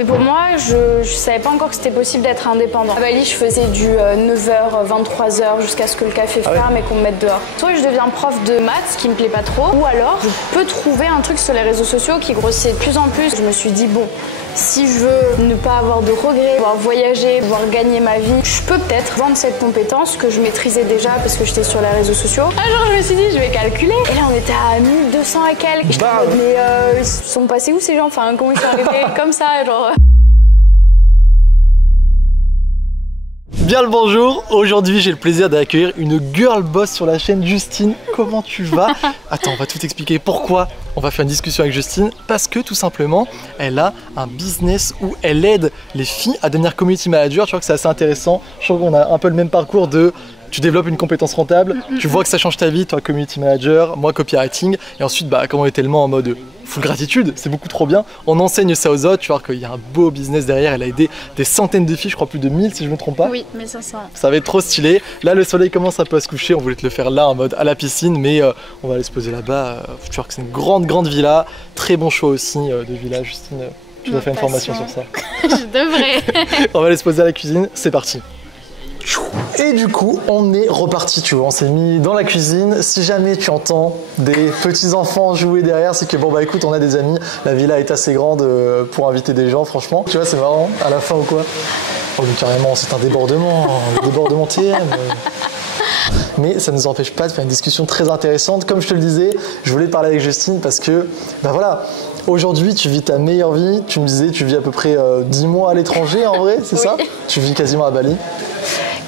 Mais pour moi, je savais pas encore que c'était possible d'être indépendant. À Bali, je faisais du 9h, 23h jusqu'à ce que le café ferme et qu'on me mette dehors. Soit je deviens prof de maths, ce qui me plaît pas trop, ou alors je peux trouver un truc sur les réseaux sociaux qui grossit de plus en plus. Je me suis dit, bon, si je veux ne pas avoir de regrets, pouvoir voyager, pouvoir gagner ma vie, je peux peut-être vendre cette compétence que je maîtrisais déjà parce que j'étais sur les réseaux sociaux. Un jour, je me suis dit, je vais calculer. Et là, on était à 1200 et quelques. Je me dis, mais ils sont passés où ces gens? Enfin, comment ils sont arrivés comme ça, genre... Bien le bonjour, aujourd'hui j'ai le plaisir d'accueillir une girl boss sur la chaîne. Justine, comment tu vas? Attends, on va tout expliquer pourquoi on va faire une discussion avec Justine. Parce que tout simplement, elle a un business où elle aide les filles à devenir community manager. Tu vois que c'est assez intéressant, je trouve qu'on a un peu le même parcours de... Tu développes une compétence rentable, tu vois que ça change ta vie, toi community manager, moi copywriting, et ensuite comme on est tellement en mode full gratitude, c'est beaucoup trop bien, on enseigne ça aux autres, tu vois qu'il y a un beau business derrière, elle a aidé des centaines de filles, je crois plus de 1000 si je me trompe pas. Oui, 1500. Ça va être trop stylé, là le soleil commence un peu à se coucher, on voulait te le faire là en mode à la piscine, mais on va aller se poser là-bas, tu vois que c'est une grande villa, très bon choix aussi de villa, Justine, tu dois faire une formation sur ça. Je devrais. On va aller se poser à la cuisine, c'est parti. Et du coup, on est reparti, tu vois, on s'est mis dans la cuisine. Si jamais tu entends des petits enfants jouer derrière, c'est que bon bah écoute, on a des amis, la villa est assez grande pour inviter des gens, franchement. Tu vois, c'est marrant, à la fin ou quoi? Oh mais carrément, c'est un débordement TM. Mais ça ne nous empêche pas de faire une discussion très intéressante. Comme je te le disais, je voulais parler avec Justine parce que, bah voilà, aujourd'hui tu vis ta meilleure vie. Tu me disais, tu vis à peu près 10 mois à l'étranger en vrai, c'est ça? Tu vis quasiment à Bali.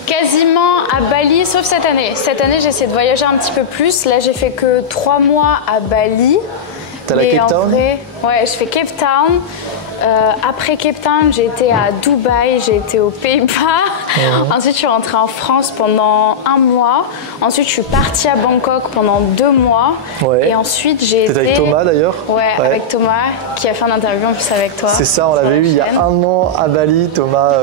Quasiment à Bali, sauf cette année. Cette année, j'ai essayé de voyager un petit peu plus. Là, j'ai fait que 3 mois à Bali. T'as la Cape Town? Ouais, je fais Cape Town. Après Cape Town, j'ai été à Dubaï, j'ai été aux Pays-Bas. Ensuite, je suis rentrée en France pendant 1 mois. Ensuite, je suis partie à Bangkok pendant 2 mois. Ouais. Et ensuite, j'ai été... T'étais avec Thomas d'ailleurs? Ouais, avec Thomas, qui a fait une interview en plus avec toi. C'est ça, on l'avait eu il y a 1 an à Bali. Thomas,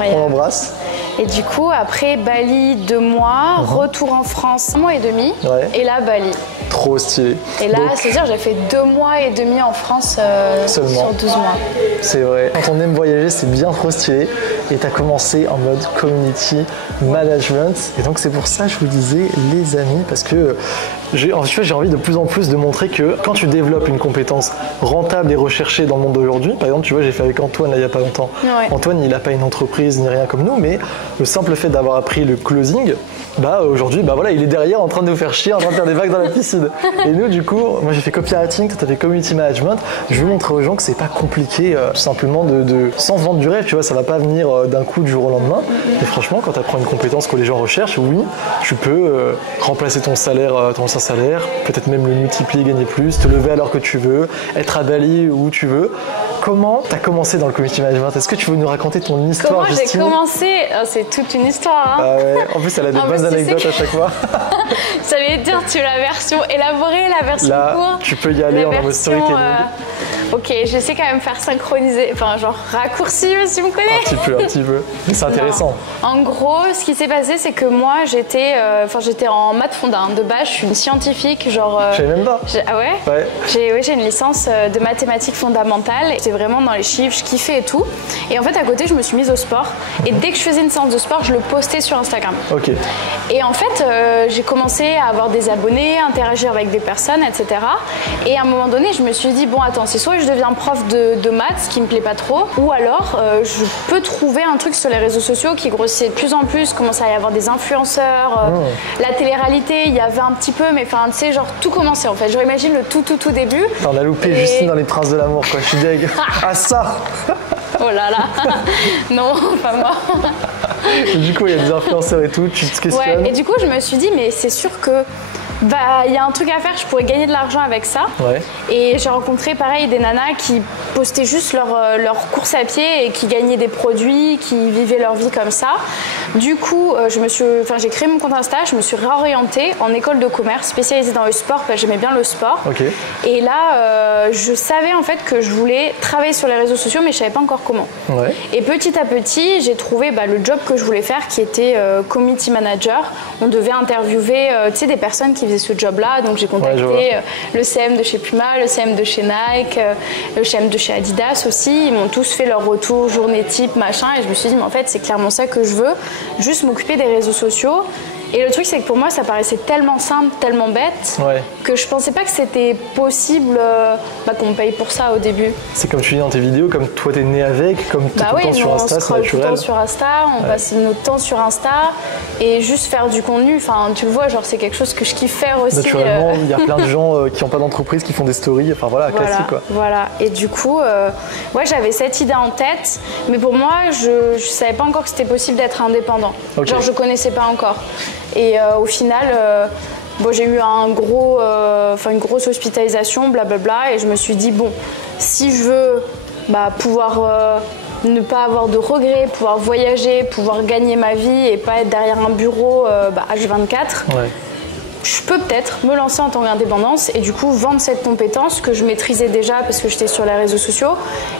on l'embrasse. Et du coup, après Bali, 2 mois, retour en France, 1 mois et demi, et là, Bali. Trop stylé. Et là, c'est-à-dire, j'ai fait 2 mois et demi en France sur 12 mois. C'est vrai. Quand on aime voyager, c'est bien trop stylé. Et tu as commencé en mode community management. Et donc, c'est pour ça que je vous disais, les amis, parce que j'ai envie de plus en plus de montrer que quand tu développes une compétence rentable et recherchée dans le monde d'aujourd'hui, par exemple, tu vois, j'ai fait avec Antoine là, il n'y a pas longtemps. Ouais. Antoine, il n'a pas une entreprise ni rien comme nous, mais le simple fait d'avoir appris le closing, aujourd'hui, voilà, il est derrière en train de nous faire chier, en train de faire des vagues dans la piscine. Et nous, du coup, moi j'ai fait copywriting, toi t'as fait community management. Je veux montrer aux gens que c'est pas compliqué, tout simplement sans vendre du rêve, tu vois, ça va pas venir d'un coup du jour au lendemain. Et franchement, quand tu apprends une compétence que les gens recherchent, oui, tu peux remplacer ton salaire, ton ancien salaire, peut-être même le multiplier, gagner plus, te lever à l'heure que tu veux, être à Bali où tu veux. Comment tu as commencé dans le community management? Est-ce que tu veux nous raconter ton histoire, Justine? Comment j'ai commencé? C'est toute une histoire. Hein. Ah ouais. En plus, elle a des bonnes anecdotes à chaque fois. J'allais dire, tu veux la version élaborée, la version courte? Tu peux y aller en mode storytelling. Ok, j'essaie quand même de faire synchroniser, enfin genre raccourci, si vous me connaissez. Un petit peu. Mais c'est intéressant. Non. En gros, ce qui s'est passé, c'est que moi, j'étais en maths fonda. De base, je suis une scientifique, genre... Je savais même pas. Ah ouais? Ouais. J'ai une licence de mathématiques fondamentales. J'étais vraiment dans les chiffres, je kiffais et tout. Et en fait, à côté, je me suis mise au sport. Et dès que je faisais une séance de sport, je le postais sur Instagram. Ok. Et en fait, j'ai commencé à avoir des abonnés, interagir avec des personnes, etc. Et à un moment donné, je me suis dit, bon, attends, c'est soit je deviens prof de maths, ce qui me plaît pas trop, ou alors je peux trouver un truc sur les réseaux sociaux qui grossissait de plus en plus, commençait à y avoir des influenceurs, la télé-réalité, il y avait un petit peu, mais enfin, tu sais, genre tout commençait en fait. Je réimagine le tout début. On a loupé Justine dans les Princes de l'amour, quoi. Je suis deg. Ah ça. Oh là là. Non, pas moi. Et du coup, il y a des influenceurs et tout, tu te questionnes. Ouais, et du coup, je me suis dit, mais c'est sûr que il y a un truc à faire, je pourrais gagner de l'argent avec ça. Ouais. Et j'ai rencontré pareil des nanas qui postaient juste leur course à pied et qui gagnaient des produits, qui vivaient leur vie comme ça. Du coup, j'ai créé mon compte Insta, je me suis réorientée en école de commerce spécialisée dans le sport parce que j'aimais bien le sport. Okay. Et là, je savais en fait que je voulais travailler sur les réseaux sociaux, mais je savais pas encore comment. Ouais. Et petit à petit, j'ai trouvé le job que je voulais faire, qui était community manager. On devait interviewer des personnes qui faisaient ce job-là. Donc j'ai contacté le CM de chez Puma, le CM de chez Nike, le CM de chez Adidas aussi. Ils m'ont tous fait leur retour, journée type, machin. Et je me suis dit, mais en fait, c'est clairement ça que je veux. Juste m'occuper des réseaux sociaux. Et le truc, c'est que pour moi, ça paraissait tellement simple, tellement bête, que je pensais pas que c'était possible qu'on me paye pour ça au début. C'est comme tu dis dans tes vidéos, comme toi t'es né avec, comme tu es tout le temps sur Insta, c'est naturel. Tout le temps sur Insta, on passe notre temps sur Insta et juste faire du contenu. Enfin, tu le vois, genre c'est quelque chose que je kiffe faire aussi. Naturellement, il y a plein de gens qui n'ont pas d'entreprise qui font des stories, enfin voilà, classique quoi. Voilà, et du coup, j'avais cette idée en tête, mais pour moi, je savais pas encore que c'était possible d'être indépendant. Okay. Genre, je connaissais pas encore. Et au final, j'ai eu une grosse hospitalisation, blablabla, et je me suis dit, bon, si je veux pouvoir ne pas avoir de regrets, pouvoir voyager, pouvoir gagner ma vie et pas être derrière un bureau H24, je peux peut-être me lancer en tant qu'indépendance et du coup vendre cette compétence que je maîtrisais déjà parce que j'étais sur les réseaux sociaux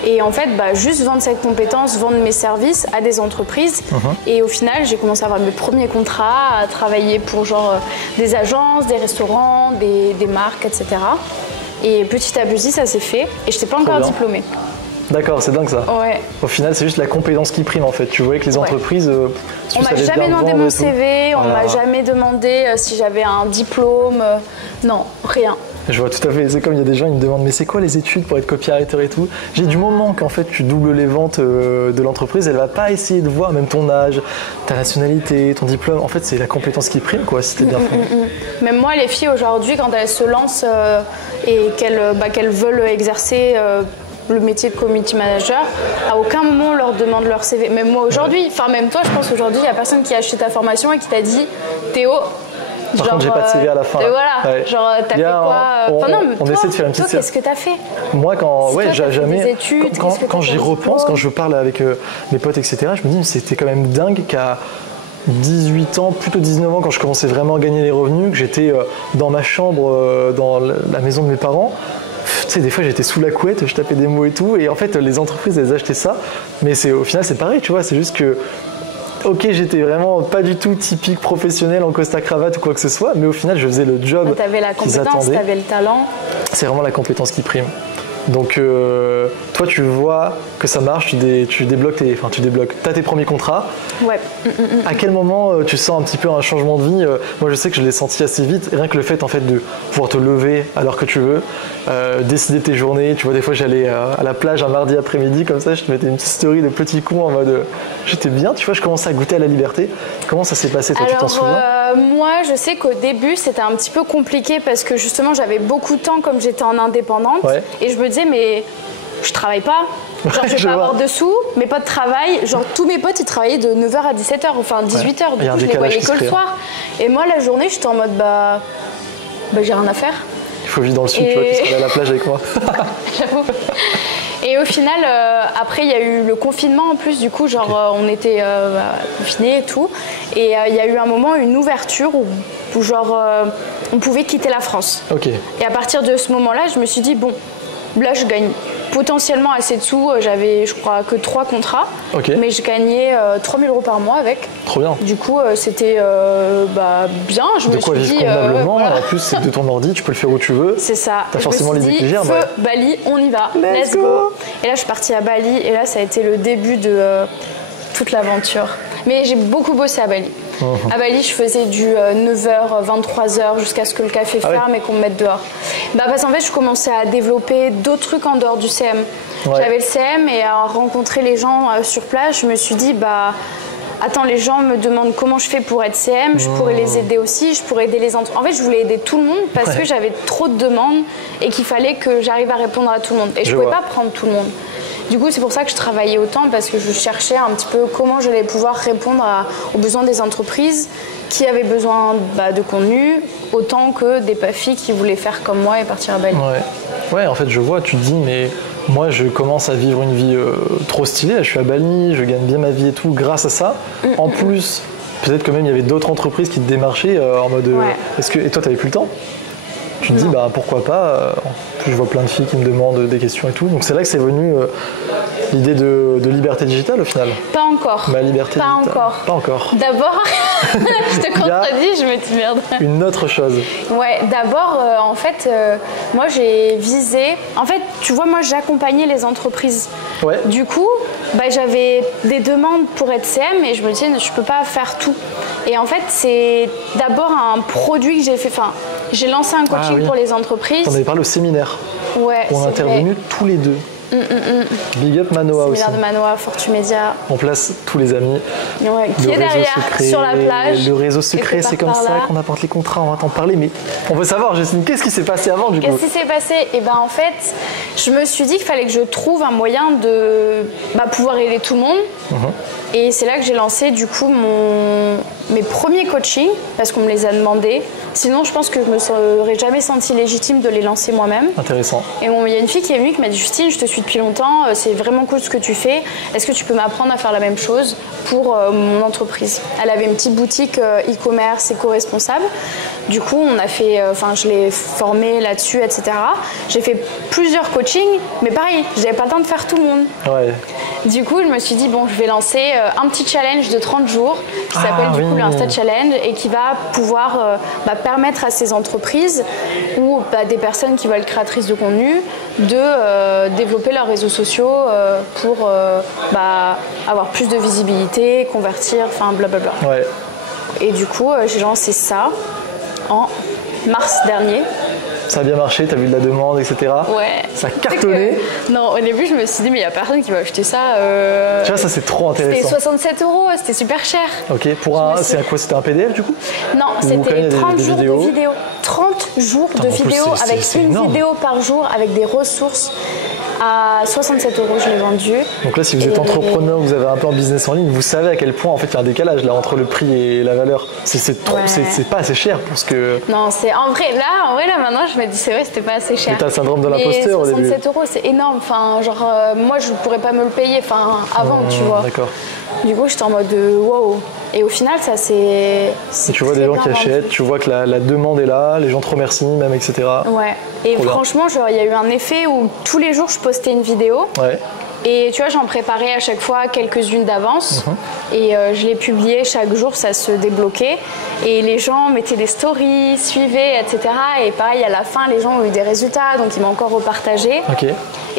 et en fait juste vendre cette compétence, vendre mes services à des entreprises et au final j'ai commencé à avoir mes premiers contrats, à travailler pour des agences, des restaurants, des marques, etc. Et petit à petit ça s'est fait et je n'étais pas encore diplômée. D'accord, c'est dingue ça. Ouais. Au final, c'est juste la compétence qui prime en fait. Tu voyais que les entreprises. On m'a jamais demandé mon CV, on m'a jamais demandé si j'avais un diplôme. Non, rien. Je vois tout à fait. C'est comme il y a des gens, ils me demandent mais c'est quoi les études pour être copywriter et tout. J'ai du moment qu'en fait tu doubles les ventes de l'entreprise, elle va pas essayer de voir même ton âge, ta nationalité, ton diplôme. En fait, c'est la compétence qui prime quoi. Si t'es bien fait. Même moi, les filles aujourd'hui, quand elles se lancent et qu'elles veulent exercer le métier de community manager, à aucun moment on leur demande leur CV. Même moi aujourd'hui, même toi, je pense aujourd'hui, il n'y a personne qui a acheté ta formation et qui t'a dit Théo. Par contre, j'ai pas de CV à la fin. Voilà, t'as fait quoi on essaie de faire une petite. Qu'est-ce que t'as fait? Moi, quand j'y repense, quand je parle avec mes potes, etc., je me dis, c'était quand même dingue qu'à 18 ans, plutôt 19 ans, quand je commençais vraiment à gagner les revenus, que j'étais dans ma chambre, dans la maison de mes parents. Tu sais, des fois j'étais sous la couette, je tapais des mots et tout, et en fait les entreprises elles achetaient ça, mais au final c'est pareil, tu vois, c'est juste que ok, j'étais vraiment pas du tout typique professionnel en costard cravate ou quoi que ce soit, mais au final je faisais le job. T'avais la compétence, t'avais le talent. C'est vraiment la compétence qui prime. Donc toi tu vois que ça marche, tu débloques t'as tes premiers contrats. Ouais. À quel moment tu sens un petit peu un changement de vie? Moi je sais que je l'ai senti assez vite, rien que le fait en fait de pouvoir te lever à l'heure que tu veux, décider tes journées. Tu vois, des fois j'allais à la plage un mardi après-midi comme ça, je te mettais une petite story de petit con en mode j'étais bien, tu vois, je commençais à goûter à la liberté. Comment ça s'est passé toi? Tu t'en souviens? Moi je sais qu'au début c'était un petit peu compliqué parce que justement j'avais beaucoup de temps comme j'étais en indépendante et je me disais mais je travaille pas, genre je vais pas avoir de sous, mes potes travaillent, genre tous mes potes ils travaillaient de 9h à 17h, enfin 18h, du coup je les voyais que le soir. Et moi la journée j'étais en mode j'ai rien à faire. Il faut vivre dans le sud, tu vois, tu serais à la plage avec moi. J'avoue. Et au final, après il y a eu le confinement en plus, du coup on était confinés et tout. Et il y a eu un moment, une ouverture où on pouvait quitter la France. Okay. Et à partir de ce moment-là, je me suis dit bon, là je gagne potentiellement assez de sous, j'avais je crois que 3 contrats, mais je gagnais 3 000 € par mois avec. Trop bien. Du coup c'était bien, je me suis dit convenablement, en plus c'est de ton ordi, tu peux le faire où tu veux. C'est ça. T'as forcément les idées légères. Bali, on y va, let's go. Et là je suis partie à Bali et là ça a été le début de toute l'aventure. Mais j'ai beaucoup bossé à Bali. À Bali, je faisais du 9h, 23h jusqu'à ce que le café ferme et qu'on me mette dehors. Parce qu'en fait, je commençais à développer d'autres trucs en dehors du CM. J'avais le CM et à rencontrer les gens sur place, je me suis dit, attends, les gens me demandent comment je fais pour être CM, je pourrais les aider aussi, je pourrais aider les entreprises. En fait, je voulais aider tout le monde parce que j'avais trop de demandes et qu'il fallait que j'arrive à répondre à tout le monde. Et je ne pouvais pas prendre tout le monde. Du coup, c'est pour ça que je travaillais autant parce que je cherchais un petit peu comment j'allais pouvoir répondre aux besoins des entreprises qui avaient besoin de contenu, autant que des PAFI qui voulaient faire comme moi et partir à Bali. Ouais, en fait, je vois, tu te dis, mais moi je commence à vivre une vie trop stylée. Là, je suis à Bali, je gagne bien ma vie et tout grâce à ça. En plus, peut-être que même il y avait d'autres entreprises qui te démarchaient en mode et toi t'avais plus le temps? Tu te dis bah pourquoi pas, en plus je vois plein de filles qui me demandent des questions et tout. Donc c'est là que c'est venu l'idée de liberté digitale au final. Pas encore. Ma liberté pas digitale. encore. Pas encore. D'abord, je te contredis, je me dis merde. Une autre chose. Ouais, d'abord, en fait, moi j'ai visé. En fait, tu vois, moi j'accompagnais les entreprises. Ouais. Du coup, bah, j'avais des demandes pour être CM et je me disais, je peux pas faire tout. Et en fait, c'est d'abord un produit que j'ai fait. Enfin, j'ai lancé un coaching pour les entreprises. On avait parlé au séminaire. Ouais. On a intervenu tous les deux. Big up Manoa aussi. Séminaire de Manoa, Fortumedia. On place tous les amis. Ouais, qui est derrière, secret, sur la plage. Le réseau secret, c'est comme ça qu'on apporte les contrats, on va t'en parler. Mais on veut savoir, Justine, qu'est-ce qui s'est passé avant du coup? Qu'est-ce qui s'est passé? Et ben en fait, je me suis dit qu'il fallait que je trouve un moyen de pouvoir aider tout le monde. Et c'est là que j'ai lancé du coup mes premiers coachings, parce qu'on me les a demandés. Sinon, je pense que je me serais jamais sentie légitime de les lancer moi-même. Intéressant. Et il y a une fille qui est venue qui m'a dit, Justine, je te suis depuis longtemps, c'est vraiment cool ce que tu fais. Est-ce que tu peux m'apprendre à faire la même chose pour mon entreprise? Elle avait une petite boutique e-commerce éco-responsable. Du coup, on a fait, je l'ai formée là-dessus, etc. J'ai fait plusieurs coachings, mais pareil, j'avais pas le temps de faire tout le monde. Ouais. Du coup, je me suis dit, bon, je vais lancer un petit challenge de 30 jours qui s'appelle du coup le Insta Challenge et qui va pouvoir permettre à ces entreprises ou des personnes qui veulent être créatrices de contenu de développer leurs réseaux sociaux pour avoir plus de visibilité, convertir, enfin blablabla. Ouais. Et du coup, j'ai lancé ça en mars dernier. Ça a bien marché, t'as vu de la demande, etc. Ouais. Ça a cartonné. Non, au début, je me suis dit, mais il n'y a personne qui va acheter ça. Tu vois, ça c'est trop intéressant. C'était 67 €, c'était super cher. Ok, c'est quoi? C'était un PDF du coup? Non, c'était 30 jours de vidéos. 30 jours de vidéos avec une vidéo par jour, avec des ressources. À 67 €, je l'ai vendu. Donc là, si vous êtes entrepreneur, vous avez un peu en business en ligne, vous savez à quel point en fait il y a un décalage là entre le prix et la valeur. C'est pas assez cher pour ce que. Non, c'est en vrai là maintenant je me dis c'est vrai, c'était pas assez cher. Mais t'as le syndrome de l'imposteur au début. 67 €, c'est énorme. Enfin, moi je pourrais pas me le payer. Enfin, avant, tu vois. D'accord. Du coup, j'étais en mode wow. Et au final, ça c'est. Tu vois des gens qui achètent, tu vois que la demande est là, les gens te remercient même, etc. Ouais. Et franchement, il y a eu un effet où tous les jours je postais une vidéo. Ouais. Et tu vois, j'en préparais à chaque fois quelques-unes d'avance. Et je les publiais chaque jour, ça se débloquait. Et les gens mettaient des stories, suivaient, etc. Et pareil, à la fin, les gens ont eu des résultats, donc ils m'ont encore repartagé. Ok.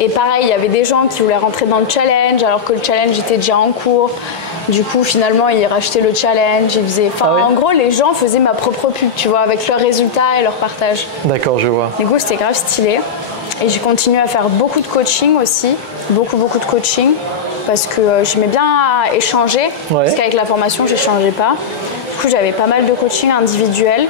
Et pareil, il y avait des gens qui voulaient rentrer dans le challenge, alors que le challenge était déjà en cours. Du coup, finalement, ils rachetaient le challenge, ils faisaient... En gros, les gens faisaient ma propre pub, tu vois, avec leurs résultats et leurs partages. D'accord, je vois. Du coup, c'était grave stylé. Et j'ai continué à faire beaucoup de coaching aussi, beaucoup de coaching, parce que j'aimais bien échanger, parce qu'avec la formation, je n'échangeais pas. Du coup, j'avais pas mal de coaching individuel.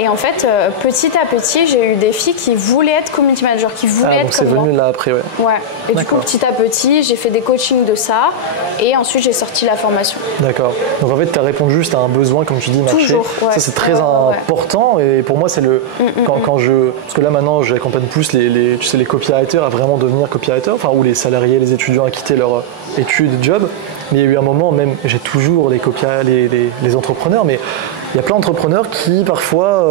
Et en fait, petit à petit, j'ai eu des filles qui voulaient être community manager, qui voulaient être comme moi. C'est venu là après, ouais. Ouais. Et du coup, petit à petit, j'ai fait des coachings de ça. Et ensuite, j'ai sorti la formation. D'accord. Donc en fait, tu as répondu juste à un besoin, comme tu dis, marché. Toujours, ouais. Ça, c'est très important. Et pour moi, c'est le... Quand je... Parce que là, maintenant, j'accompagne plus les copywriters à vraiment devenir copywriters, enfin, ou les salariés, les étudiants à quitter leur études, job. Mais il y a eu un moment, même, j'ai toujours les entrepreneurs, mais il y a plein d'entrepreneurs qui, parfois,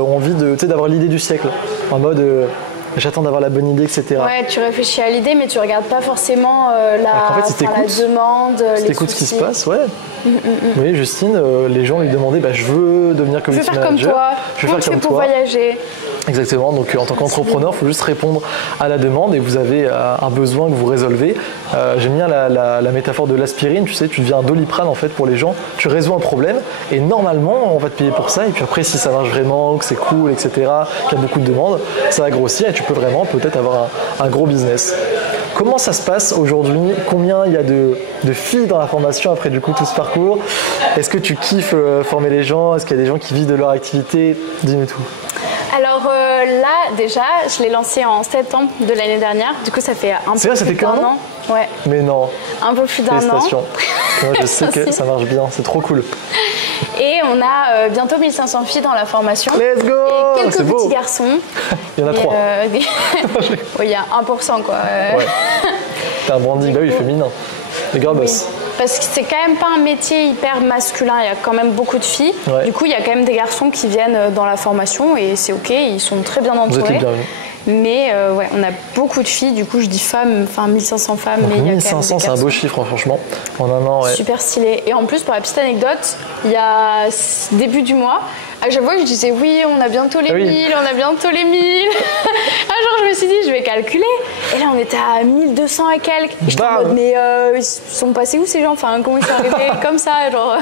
ont envie d'avoir l'idée du siècle. En mode, j'attends d'avoir la bonne idée, etc. Ouais, tu réfléchis à l'idée, mais tu regardes pas forcément la demande, si t'écoutes ce qui se passe, ouais. Oui, Justine, les gens lui demandaient, je veux devenir community manager. Je veux faire comme toi. Je veux faire comme toi. Pour voyager. Exactement, donc en tant qu'entrepreneur, il faut juste répondre à la demande et vous avez un besoin que vous résolvez. J'aime bien la métaphore de l'aspirine, tu sais, tu deviens un Doliprane en fait pour les gens, tu résous un problème et normalement on va te payer pour ça et puis après si ça marche vraiment, que c'est cool, etc., qu'il y a beaucoup de demandes, ça va grossir et tu peux vraiment peut-être avoir un gros business. Comment ça se passe aujourd'hui? Combien il y a de filles dans la formation après du coup tout ce parcours? Est-ce que tu kiffes former les gens? Est-ce qu'il y a des gens qui vivent de leur activité? Dis-moi tout. Alors là, déjà, je l'ai lancé en septembre de l'année dernière. Du coup, ça fait un peu plus d'un an. Ouais. Mais non. Un peu plus d'un an. Félicitations. Moi, je sais que ça marche bien. C'est trop cool. Et on a bientôt 1500 filles dans la formation. Let's go! Et quelques C'est beau. petits garçons. Il y en a 3. Il y a 1% quoi. Ouais. T'as un branding, bah oui, féminin. Les girl boss. Oui. Parce que c'est quand même pas un métier hyper masculin, il y a quand même beaucoup de filles. Ouais. Du coup, il y a quand même des garçons qui viennent dans la formation et c'est ok, ils sont très bien Vous êtes les entourés. bienvenus. Mais ouais, on a beaucoup de filles, du coup je dis femmes, enfin 1500 femmes, Donc, mais il y a quand même 1500, des c'est un beau garçons. chiffre, hein, franchement. En un an, ouais. Super stylé. Et en plus, pour la petite anecdote, il y a début du mois, à chaque fois je disais oui, on a bientôt les 1000, on a bientôt les 1000. Un jour je me suis dit, je vais calculer. Et là on était à 1200 et quelques. Et j'étais en mode, mais ils sont passés où ces gens? Enfin, comment ils sont arrivés comme ça genre.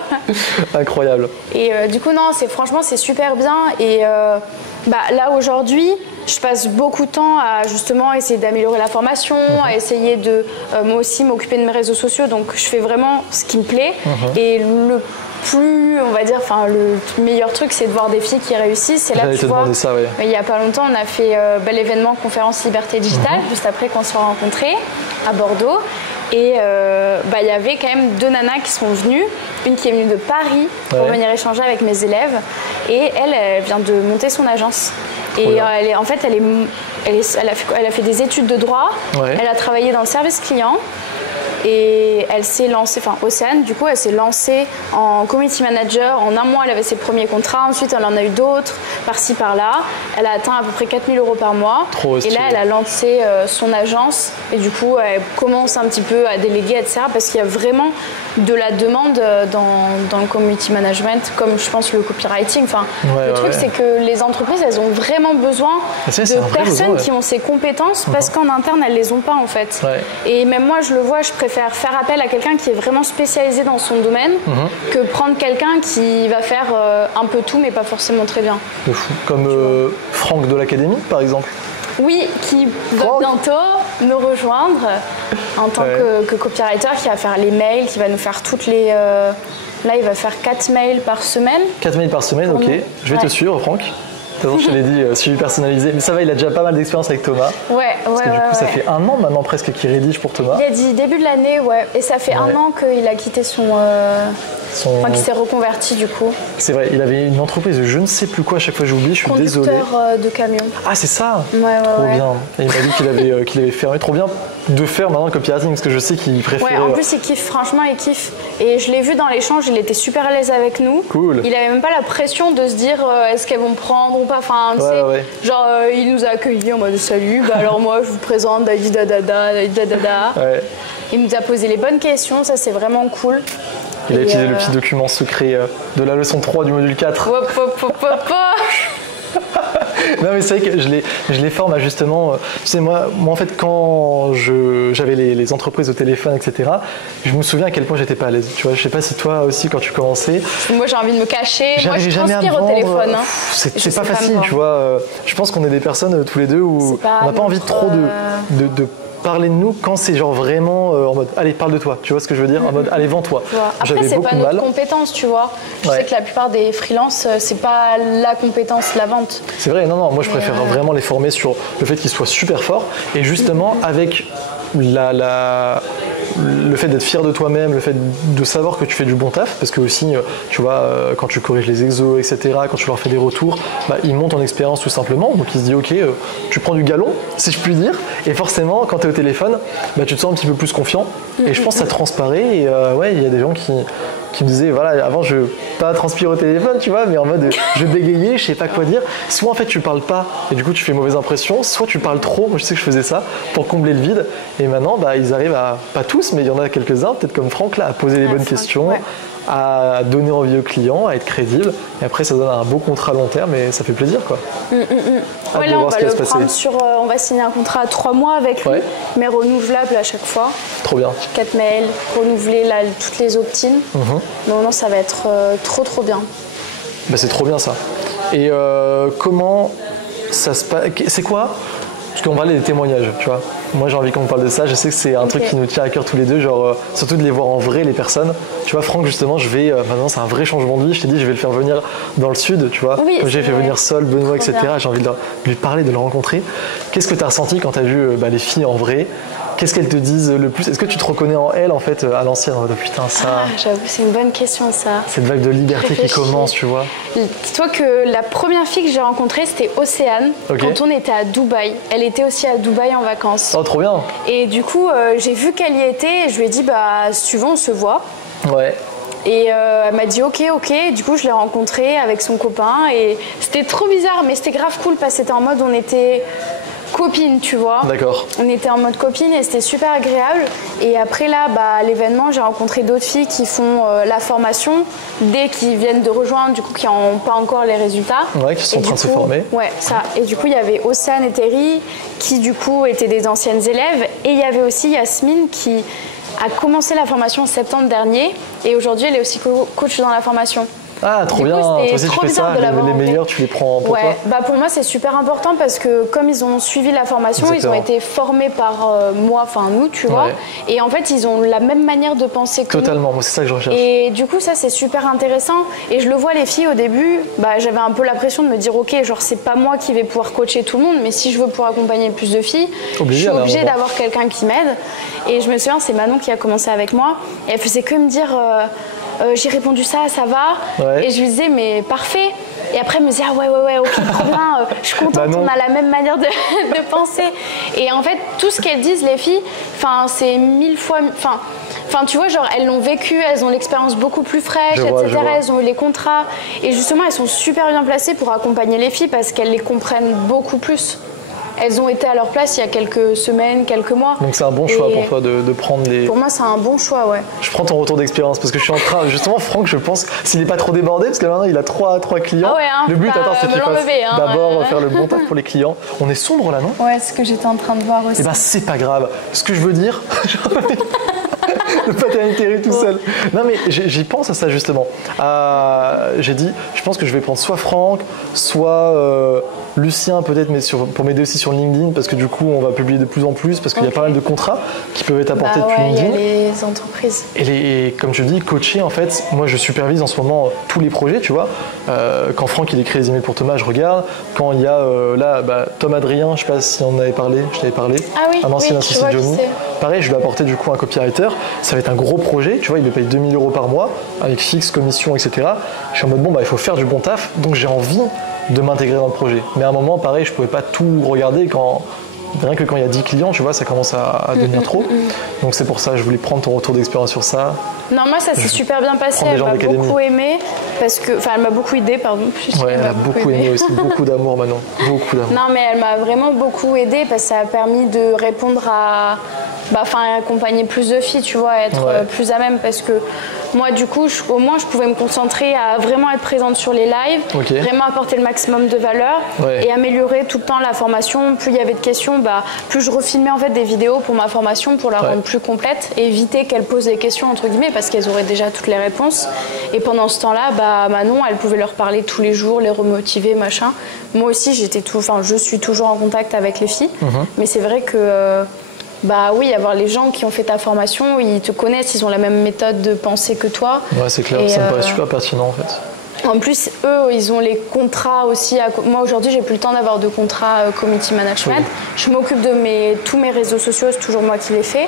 Incroyable. Et du coup, non, franchement, c'est super bien. Et là, aujourd'hui, je passe beaucoup de temps à justement essayer d'améliorer la formation, à essayer de moi aussi m'occuper de mes réseaux sociaux. Donc, je fais vraiment ce qui me plaît. Et le plus, on va dire, enfin, le meilleur truc, c'est de voir des filles qui réussissent. Et là, J'allais tu te vois, demander ça, ouais. il n'y a pas longtemps, on a fait l'événement Conférence Liberté Digitale, juste après qu'on se soit rencontrés à Bordeaux. Et il y avait quand même 2 nanas qui sont venues. Une qui est venue de Paris pour venir échanger avec mes élèves. Et elle vient de monter son agence. Et elle a fait des études de droit. Ouais. Elle a travaillé dans le service client. Et elle s'est lancée, enfin Océane, du coup, elle s'est lancée en community manager. En un mois, elle avait ses premiers contrats. Ensuite, elle en a eu d'autres, par-ci, par-là. Elle a atteint à peu près 4000 € par mois. Et là, elle a lancé son agence. Et du coup, elle commence un petit peu à déléguer, etc. Parce qu'il y a vraiment de la demande dans le community management, comme je pense le copywriting. Enfin, le truc, c'est que les entreprises, elles ont vraiment besoin de personnes qui ont ces compétences parce qu'en interne, elles les ont pas, en fait. Et même moi, je le vois, je préfère faire appel à quelqu'un qui est vraiment spécialisé dans son domaine que prendre quelqu'un qui va faire un peu tout mais pas forcément très bien. De fou. Comme Franck de l'Académie par exemple. Oui, qui va bientôt nous rejoindre en tant que copywriter, qui va faire les mails, qui va nous faire toutes les... Là, il va faire 4 mails par semaine. 4 mails par semaine, ok. Je vais te suivre, Franck. De toute façon, je te l'ai dit, suivi personnalisé. Mais ça va, il a déjà pas mal d'expérience avec Thomas. Parce que du coup, ça fait 1 an maintenant presque qu'il rédige pour Thomas. Il a dit début de l'année, ouais. Et ça fait 1 an qu'il a quitté Enfin, qu'il s'est reconverti du coup. C'est vrai, il avait une entreprise, je ne sais plus quoi, à chaque fois j'oublie, je suis désolé. Conducteur de camion. Ah, c'est ça? Trop bien. Et il m'a dit qu'il avait fermé. Trop bien de faire maintenant le copywriting, parce que je sais qu'il préfère. Ouais, en plus, il kiffe, franchement, il kiffe. Et je l'ai vu dans l'échange, il était super à l'aise avec nous. Cool. Il avait même pas la pression de se dire est-ce qu'elles vont me prendre ou pas. Enfin, tu sais, genre, il nous a accueillis en mode salut, alors moi, je vous présente David Dadada. Il nous a posé les bonnes questions, ça, c'est vraiment cool. Il a utilisé le petit document secret de la leçon 3 du module 4. Non mais c'est vrai que je les forme à justement, tu sais moi en fait quand j'avais les entreprises au téléphone etc, je me souviens à quel point j'étais pas à l'aise, tu vois, je sais pas si toi aussi quand tu commençais. Moi j'ai envie de me cacher, moi je jamais transpire au téléphone. C'est pas facile tu vois, je pense qu'on est des personnes tous les deux où on n'a pas envie trop de parler de nous quand c'est genre vraiment en mode allez parle de toi, tu vois ce que je veux dire, en mode allez vends-toi. Après c'est pas notre compétence tu vois, je sais que la plupart des freelances c'est pas la compétence la vente. C'est vrai, non moi je préfère vraiment les former sur le fait qu'ils soient super forts et justement avec le fait d'être fier de toi-même, le fait de savoir que tu fais du bon taf, parce que aussi, tu vois, quand tu corriges les exos, etc., quand tu leur fais des retours, ils montent en expérience tout simplement, donc ils se disent ok, tu prends du galon, si je puis dire, et forcément, quand tu es au téléphone, tu te sens un petit peu plus confiant, et je pense que ça transparaît, et il y a des gens qui me disaient, voilà, avant je pas transpirer au téléphone, tu vois, mais en mode je bégayais, je sais pas quoi dire. Soit en fait tu parles pas et du coup tu fais mauvaise impression, soit tu parles trop. Moi je sais que je faisais ça pour combler le vide. Et maintenant ils arrivent à, pas tous, mais il y en a quelques-uns, peut-être comme Franck là, à poser les bonnes questions, à donner envie aux clients, à être crédible. Et après ça donne un beau contrat à long terme et ça fait plaisir quoi. Ouais, là on va le prendre on va signer un contrat à 3 mois avec lui, mais renouvelable à chaque fois. Trop bien. 4 mails, renouveler là, toutes les opt-in. Non, ça va être trop bien. C'est trop bien ça. Et comment ça se passe? C'est quoi? Parce qu'on parlait des témoignages, tu vois. Moi j'ai envie qu'on parle de ça, je sais que c'est un truc qui nous tient à cœur tous les deux, genre surtout de les voir en vrai les personnes. Tu vois Franck justement, je vais, maintenant c'est un vrai changement de vie, je t'ai dit je vais le faire venir dans le sud, tu vois, comme j'ai fait venir Sol, Benoît, etc. J'ai envie de lui parler, de le rencontrer. Qu'est-ce que tu as ressenti quand tu as vu les filles en vrai? Qu'est-ce qu'elles te disent le plus? Est-ce que tu te reconnais en elles en fait à l'ancienne? Oh, putain ça. J'avoue, c'est une bonne question ça. Cette vague de liberté qui commence, tu vois. Dis-toi que la première fille que j'ai rencontrée c'était Océane quand on était à Dubaï. Elle était aussi à Dubaï en vacances. Oh trop bien. Et du coup j'ai vu qu'elle y était et je lui ai dit bah si tu veux on se voit. Ouais. Et elle m'a dit ok. Du coup je l'ai rencontrée avec son copain et c'était trop bizarre mais c'était grave cool parce que c'était en mode on était copines, tu vois. D'accord. On était en mode copine et c'était super agréable. Et après là, à l'événement, j'ai rencontré d'autres filles qui font la formation dès qu'ils viennent de rejoindre, du coup, qui n'ont pas encore les résultats. Ouais, qui sont en train de se former. Ouais, ça. Et du coup, il y avait Océane et Terry qui, du coup, étaient des anciennes élèves. Et il y avait aussi Yasmine qui a commencé la formation en septembre dernier. Et aujourd'hui, elle est aussi coach dans la formation. Ah, trop bien, toi aussi tu fais ça, les meilleurs tu les prends pour toi. Pour moi c'est super important parce que comme ils ont suivi la formation, ils ont été formés par moi, enfin nous, tu vois. Et en fait ils ont la même manière de penser que Totalement, moi c'est ça que je recherche. Et du coup ça c'est super intéressant. Et je le vois les filles au début, j'avais un peu la pression de me dire ok, genre c'est pas moi qui vais pouvoir coacher tout le monde, mais si je veux pouvoir accompagner plus de filles, je suis obligée d'avoir quelqu'un qui m'aide. Et je me souviens, c'est Manon qui a commencé avec moi et elle faisait que me dire... j'ai répondu ça va. Et je lui disais mais parfait. Et après elle me disait ah ouais ok trop bien, je suis contente, on a la même manière de penser. Et en fait tout ce qu'elles disent les filles, c'est 1000 fois, enfin tu vois genre elles l'ont vécu, elles ont l'expérience beaucoup plus fraîche, etc. Elles ont eu les contrats et justement elles sont super bien placées pour accompagner les filles parce qu'elles les comprennent beaucoup plus. Elles ont été à leur place il y a quelques semaines, quelques mois. Donc c'est un bon choix pour toi de prendre les... Pour moi c'est un bon choix, ouais. Je prends ton retour d'expérience parce que je suis en train... Justement Franck, je pense, s'il n'est pas trop débordé, parce que maintenant il a trois clients. Le but, c'est qu'il fasse d'abord faire le bon taf pour les clients. On est sombre là, non? Ouais, c'est ce que j'étais en train de voir aussi. Eh ben c'est pas grave. Ce que je veux dire... Le paternité tout seul. Non mais j'y pense à ça justement. J'ai dit, je pense que je vais prendre soit Franck, soit Lucien peut-être, mais pour m'aider aussi sur LinkedIn parce que du coup on va publier de plus en plus parce qu'il y a pas mal de contrats qui peuvent être apportés depuis LinkedIn. Il y a les entreprises. Et comme tu dis, coacher en fait, moi je supervise en ce moment tous les projets, tu vois. Quand Franck il écrit les emails pour Thomas, je regarde. Quand il y a Tom Adrien, je sais pas si on avait parlé, je t'avais parlé, un ancien associé de Johnny. Pareil, je lui ai apporté du coup un copywriter. Ça va être un gros projet, tu vois, il me paye 2000 € par mois, avec fixe, commission, etc. Je suis en mode il faut faire du bon taf, donc j'ai envie de m'intégrer dans le projet. Mais à un moment, pareil, je pouvais pas tout regarder rien que quand il y a 10 clients, tu vois, ça commence à devenir trop. Donc c'est pour ça, je voulais prendre ton retour d'expérience sur ça. Non, moi ça s'est super bien passé, elle m'a beaucoup aimé, elle m'a beaucoup aidé, pardon. Ouais, elle a beaucoup aimé aussi, beaucoup d'amour Manon, beaucoup d'amour. Non mais elle m'a vraiment beaucoup aidé parce que ça a permis de répondre à... accompagner plus de filles, tu vois, être plus à même parce que moi du coup au moins je pouvais me concentrer à vraiment être présente sur les lives, vraiment apporter le maximum de valeur et améliorer tout le temps la formation. Plus il y avait de questions, plus je refilmais en fait des vidéos pour ma formation pour la rendre plus complète et éviter qu'elles posent des questions entre guillemets parce qu'elles auraient déjà toutes les réponses. Et pendant ce temps-là, Manon, elle pouvait leur parler tous les jours, les remotiver, machin. Moi aussi je suis toujours en contact avec les filles, mais c'est vrai que avoir les gens qui ont fait ta formation, ils te connaissent, ils ont la même méthode de pensée que toi. Ouais, c'est clair, ça me paraît super pertinent en fait. En plus, eux, ils ont les contrats aussi. Moi, aujourd'hui, j'ai plus le temps d'avoir de contrat community management. Je m'occupe de tous mes réseaux sociaux, c'est toujours moi qui les fais.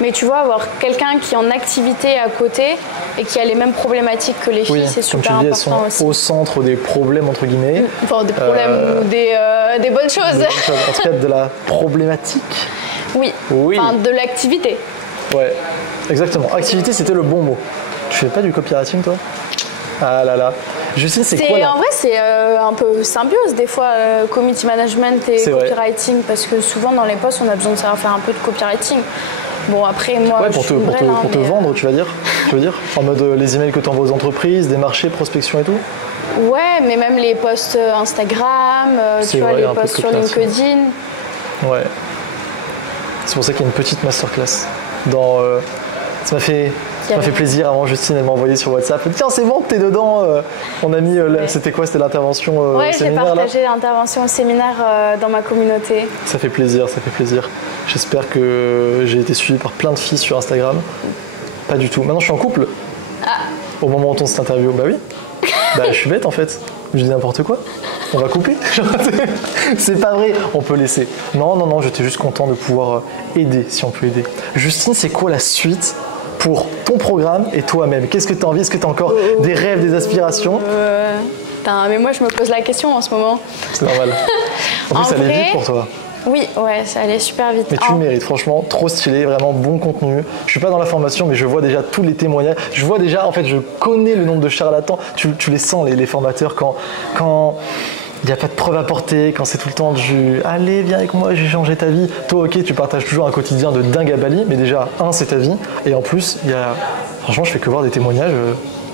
Mais tu vois, avoir quelqu'un qui est en activité à côté et qui a les mêmes problématiques que les filles, c'est super important aussi. Elles sont au centre des problèmes, entre guillemets. Enfin, des problèmes ou des bonnes choses. En tout cas, de la problématique. Oui. Enfin, de l'activité. Ouais, exactement. Activité, c'était le bon mot. Tu fais pas du copywriting, toi? Ah là là. Justine, c'est quoi là? En vrai, c'est un peu symbiose des fois, community management et copywriting, parce que souvent dans les postes, on a besoin de savoir faire un peu de copywriting. Bon, après, moi, pour te vendre, tu veux dire en mode les emails que tu envoies aux entreprises, des marchés, prospection et tout? Ouais, mais même les posts Instagram, tu vois, les posts sur LinkedIn. Ouais. C'est pour ça qu'il y a une petite masterclass. Ça m'a fait plaisir avant, Justine, elle m'a envoyé sur WhatsApp. Tiens, c'est bon, t'es dedans. On a mis, c'était quoi? C'était l'intervention au séminaire? Ouais, j'ai partagé l'intervention au séminaire dans ma communauté. Ça fait plaisir, ça fait plaisir. J'espère que j'ai été suivi par plein de filles sur Instagram. Pas du tout. Maintenant, je suis en couple. Ah. Au moment où on tourne cette interview, bah oui. Bah, je suis bête en fait. Je dis n'importe quoi. On va couper. C'est pas vrai. On peut laisser. Non, j'étais juste content de pouvoir aider, si on peut aider. Justine, c'est quoi la suite pour ton programme et toi-même? Qu'est-ce que tu as envie? Est-ce que tu as encore des rêves, des aspirations? Mais moi, je me pose la question en ce moment. C'est normal. En plus, ça allait vite pour toi. Oui, ouais, ça allait super vite. Mais tu le mérites, franchement, trop stylé, vraiment bon contenu. Je suis pas dans la formation, mais je vois déjà tous les témoignages. Je vois déjà, en fait, je connais le nombre de charlatans. Tu les sens, les formateurs, quand il n'y a pas de preuve à porter, quand c'est tout le temps du « Allez, viens avec moi, j'ai changé ta vie ». Toi, ok, tu partages toujours un quotidien de dingue à Bali, mais déjà, c'est ta vie. Et en plus, franchement, je fais que voir des témoignages.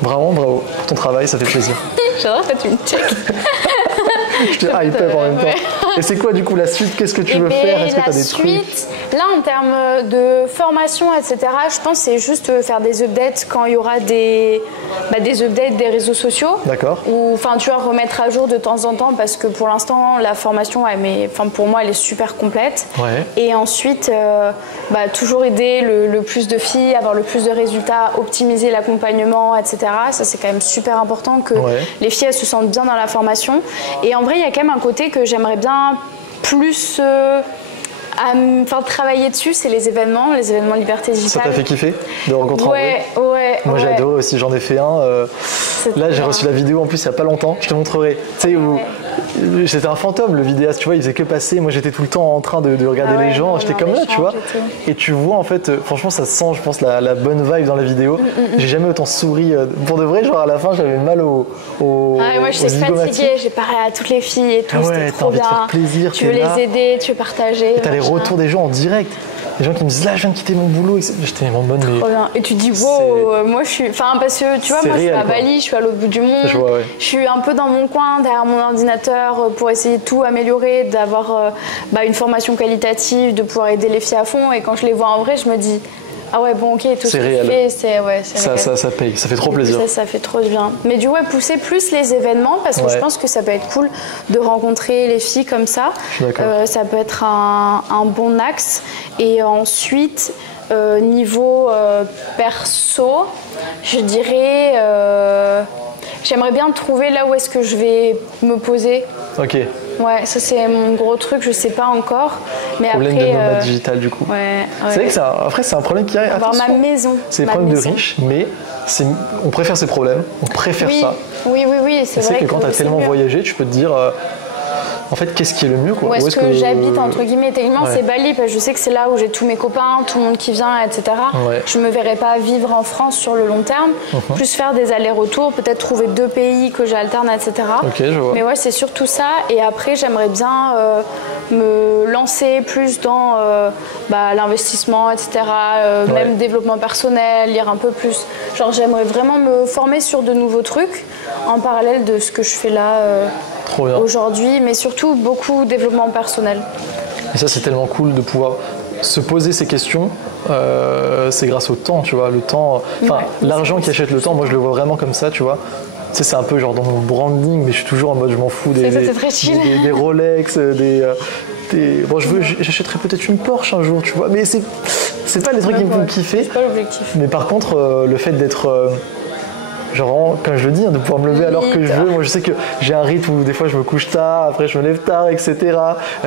Vraiment, bravo pour ton travail, ça fait plaisir. J'adore que tu me check. Je te hype up en même temps. Et c'est quoi du coup la suite? Qu'est-ce que tu veux faire? Est-ce que tu as des trucs? Là, en termes de formation, etc., je pense que c'est juste faire des updates quand il y aura des updates des réseaux sociaux. D'accord. Ou, enfin, tu vois, remettre à jour de temps en temps parce que pour l'instant, la formation, pour moi, elle est super complète. Ouais. Et ensuite, toujours aider le plus de filles, avoir le plus de résultats, optimiser l'accompagnement, etc. Ça, c'est quand même super important que les filles, elles se sentent bien dans la formation. Et en vrai, il y a quand même un côté que j'aimerais bien plus travailler dessus, c'est les événements Liberté Digitale. Ça t'a fait kiffer de rencontrer en vrai? Ouais. Moi j'ai adoré aussi, j'en ai fait un. Là j'ai reçu la vidéo en plus il n'y a pas longtemps, je te montrerai. Tu sais où c'était un fantôme le vidéaste, tu vois, il faisait que passer. Moi j'étais tout le temps en train de regarder les gens, j'étais comme là, tu vois. Et tu vois en fait, franchement ça sent, je pense, la bonne vibe dans la vidéo. J'ai jamais autant souri. Pour de vrai, genre à la fin j'avais mal au moi je suis fatiguée, j'ai parlé à toutes les filles et tout, c'était trop bien. Faire plaisir, tu veux les aider, tu veux partager. Et t'as les retours des gens en direct. Les gens qui me disent là je viens de quitter mon boulot, j'étais en mode mais... Trop bien. Et tu dis wow, moi je suis... Enfin parce que tu vois, moi réel, je suis à Bali, je suis à l'autre bout du monde, je suis un peu dans mon coin derrière mon ordinateur pour essayer de tout améliorer, d'avoir une formation qualitative, de pouvoir aider les filles à fond, et quand je les vois en vrai je me dis ah ouais bon ok, tout ce que tu fais c'est ça paye, ça fait trop plaisir. Ça fait trop de bien. Mais du coup pousser plus les événements parce que je pense que ça peut être cool de rencontrer les filles comme ça. Ça peut être un bon axe. Et ensuite niveau perso, je dirais j'aimerais bien trouver là où est-ce que je vais me poser. Ok. Ouais, ça c'est mon gros truc, je sais pas encore. Mais problème après, de nomade digital du coup. C'est vrai que c'est un problème qui arrive. Avoir ma maison. C'est des problèmes de riches, mais on préfère ces problèmes, on préfère ça. Oui, c'est vrai. C'est que quand tu as tellement voyagé, tu peux te dire en fait, qu'est-ce qui est le mieux quoi? Où est-ce que j'habite, entre guillemets, techniquement, c'est Bali, parce que je sais que c'est là où j'ai tous mes copains, tout le monde qui vient, etc. Je me verrais pas vivre en France sur le long terme, plus faire des allers-retours, peut-être trouver 2 pays que j'alterne, etc. Je vois. Mais ouais, c'est surtout ça. Et après, j'aimerais bien me lancer plus dans l'investissement, etc. Même développement personnel, lire un peu plus. Genre, j'aimerais vraiment me former sur de nouveaux trucs en parallèle de ce que je fais là aujourd'hui, mais surtout beaucoup développement personnel. Et ça c'est tellement cool de pouvoir se poser ces questions, c'est grâce au temps, tu vois, le temps, l'argent qui achète le temps, moi je le vois vraiment comme ça, tu vois. Tu sais, c'est un peu genre dans mon branding, mais je suis toujours en mode je m'en fous des Rolex, bon, j'achèterais peut-être une Porsche un jour, tu vois, mais c'est pas les trucs qui me font kiffer. C'est pas l'objectif. Mais par contre, le fait d'être genre, comme je le dis, de pouvoir me lever alors que je veux. Moi, je sais que j'ai un rythme où des fois je me couche tard, après je me lève tard, etc.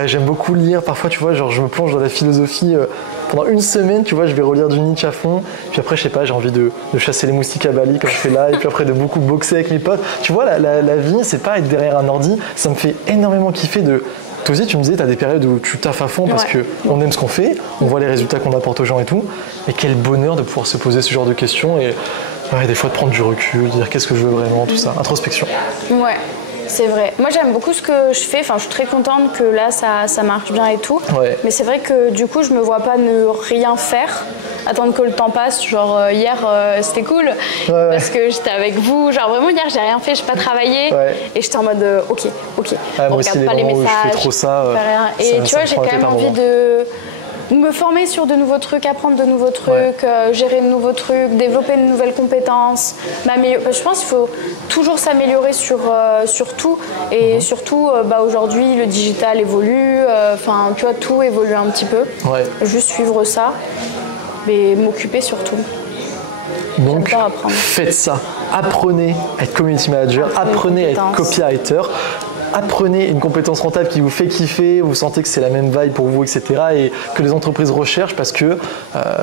J'aime beaucoup lire. Parfois, tu vois, genre je me plonge dans la philosophie. Pendant une semaine, tu vois, je vais relire du Nietzsche à fond. Puis après, je sais pas, j'ai envie de chasser les moustiques à Bali comme je fais là. Et puis après, de beaucoup boxer avec mes potes. Tu vois, la vie, c'est pas être derrière un ordi. Ça me fait énormément kiffer de... Toi aussi, tu me disais, tu as des périodes où tu taffes à fond parce qu'on aime ce qu'on fait, on voit les résultats qu'on apporte aux gens et tout. Et quel bonheur de pouvoir se poser ce genre de questions et des fois de prendre du recul, de dire qu'est-ce que je veux vraiment, tout ça. Introspection. Ouais, c'est vrai. Moi, j'aime beaucoup ce que je fais. Enfin, je suis très contente que là, ça marche bien et tout. Mais c'est vrai que du coup, je me vois pas ne rien faire, attendre que le temps passe. Genre, hier, c'était cool parce que j'étais avec vous. Genre, vraiment, hier, j'ai rien fait, j'ai pas travaillé. Et j'étais en mode, ok. On regarde pas les messages. Je fais trop ça. Et tu vois, j'ai quand même envie de me former sur de nouveaux trucs, apprendre de nouveaux trucs, gérer de nouveaux trucs, développer de nouvelles compétences, m'améliorer. Je pense qu'il faut toujours s'améliorer sur tout. Et surtout, aujourd'hui, le digital évolue. Enfin, tu vois, tout évolue un petit peu. Ouais. Juste suivre ça, mais m'occuper surtout. Donc, faites ça. Apprenez à être community manager, apprenez à être copywriter. Apprenez une compétence rentable qui vous fait kiffer, vous sentez que c'est la même vibe pour vous, etc. et que les entreprises recherchent parce que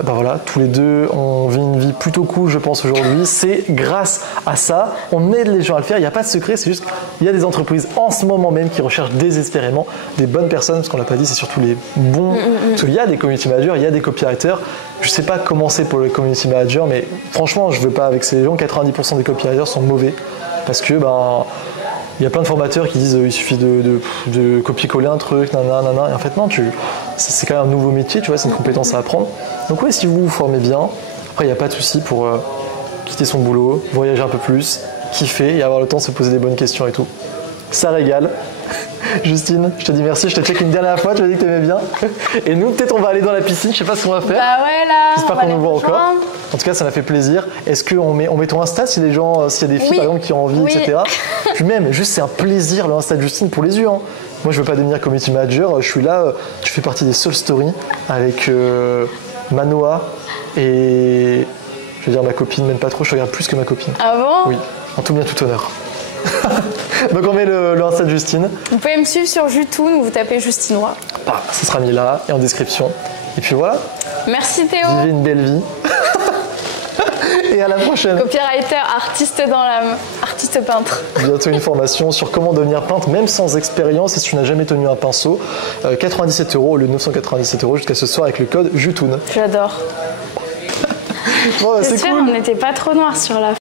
voilà, tous les deux, on vit une vie plutôt cool, je pense, aujourd'hui. C'est grâce à ça, on aide les gens à le faire. Il n'y a pas de secret, c'est juste qu'il y a des entreprises en ce moment même qui recherchent désespérément des bonnes personnes, parce qu'on l'a pas dit, c'est surtout les bons. Parce qu'il y a des community managers, il y a des copywriters. Je sais pas comment c'est pour les community managers, mais franchement, je veux pas vexer les gens. 90% des copywriters sont mauvais parce que il y a plein de formateurs qui disent il suffit de copier-coller un truc, nanana. Et en fait, non, c'est quand même un nouveau métier, tu vois, c'est une compétence à apprendre. Donc, ouais, si vous vous formez bien, après, il n'y a pas de souci pour quitter son boulot, voyager un peu plus, kiffer et avoir le temps de se poser des bonnes questions et tout. Ça régale. Justine, je te dis merci, je te check une dernière fois, tu m'as dit que tu aimais bien. Et nous, peut-être on va aller dans la piscine, je sais pas ce qu'on va faire. Bah ouais, là. J'espère qu'on nous voit encore. En tout cas, ça m'a fait plaisir. Est-ce qu'on met ton Insta si les gens, s'il y a des filles par exemple qui ont envie, etc. Puis même, juste c'est un plaisir le Insta de Justine pour les yeux. Hein. Moi, je veux pas devenir community manager. Je suis là, je fais partie des seules stories avec Manoa et je veux dire ma copine, même pas trop. Je regarde plus que ma copine. Ah bon? Oui, en tout bien, tout honneur. Donc on met le Insta de Justine. Vous pouvez me suivre sur Jutoon, vous tapez Justinois. Ça sera mis là et en description. Et puis voilà. Merci Théo. Vivez une belle vie. Et à la prochaine. Copywriter, artiste dans l'âme, artiste peintre. Bientôt une formation sur comment devenir peintre, même sans expérience et si tu n'as jamais tenu un pinceau. 97 € au lieu de 997 € jusqu'à ce soir avec le code JUTOON. J'adore. Bon, c'est cool. On n'était pas trop noirs sur la